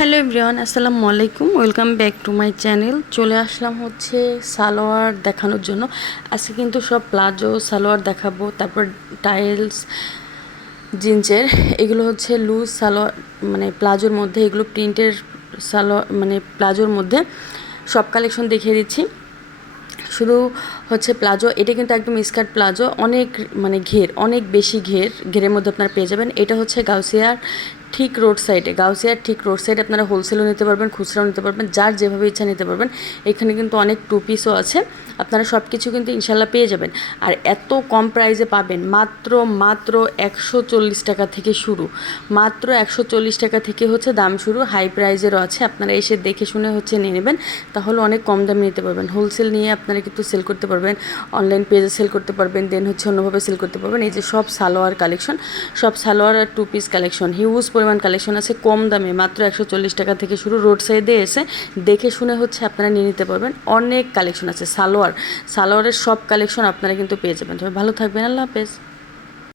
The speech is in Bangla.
হ্যালো এভরিওয়ান, আসসালামু আলাইকুম। Welcome back to my channel. চলে আসলাম হচ্ছে সালোয়ার দেখানোর জন্য। আজকে কিন্তু সব প্লাজো সালোয়ার দেখাবো, তারপর টাইলস, জিন্সের। এগুলো হচ্ছে লুজ সালোয়ার মানে প্লাজোর মধ্যে, এগুলো প্রিন্টের সালোয়ার মানে প্লাজোর মধ্যে। সব কালেকশন দেখিয়ে দিচ্ছি। শুধু হচ্ছে প্লাজো। এটা কিন্তু একদম স্কার্ট প্লাজো। অনেক মানে ঘের, অনেক বেশি ঘের, ঘেরের মধ্যে আপনারা পেয়ে যাবেন। এটা হচ্ছে গাউসিয়ার ঠিক রোড সাইডে। গাউসিয়ার ঠিক রোড সাইডে আপনারা হোলসেলও নিতে পারবেন, খুচরাও নিতে পারবেন, যার যেভাবে ইচ্ছা নিতে পারবেন। এখানে কিন্তু অনেক টু পিসও আছে। আপনারা সব কিছু কিন্তু ইনশাল্লাহ পেয়ে যাবেন। আর এত কম প্রাইসে পাবেন, মাত্র মাত্র একশো চল্লিশ টাকা থেকে শুরু। মাত্র একশো চল্লিশ টাকা থেকে হচ্ছে দাম শুরু। হাই প্রাইজেরও আছে। আপনারা এসে দেখে শুনে হচ্ছে নিয়ে নেবেন। তাহলে অনেক কম দামে নিতে পারবেন। হোলসেল নিয়ে আপনারা কিন্তু সেল করতে পারবেন অনলাইন পেজে সেল করতে পারবেন দেন হচ্ছে অন্যভাবে সেল করতে পারবেন। এই যে সব সালোয়ার কালেকশন সব সালোয়ার আর টু পিস কালেকশন হিউজ পরিমাণ কালেকশন আছে, কম দামে, মাত্র একশো চল্লিশ টাকা থেকে শুরু রোড সাইডে এসে দেখে শুনে হচ্ছে আপনারা নিয়ে নিতে পারবেন। অনেক কালেকশন আছে, সালোয়ার, সালোয়ারের সব কালেকশন আপনারা কিন্তু পেয়ে যাবেন। তবে ভালো থাকবেন, আল্লাহ হাফেজ।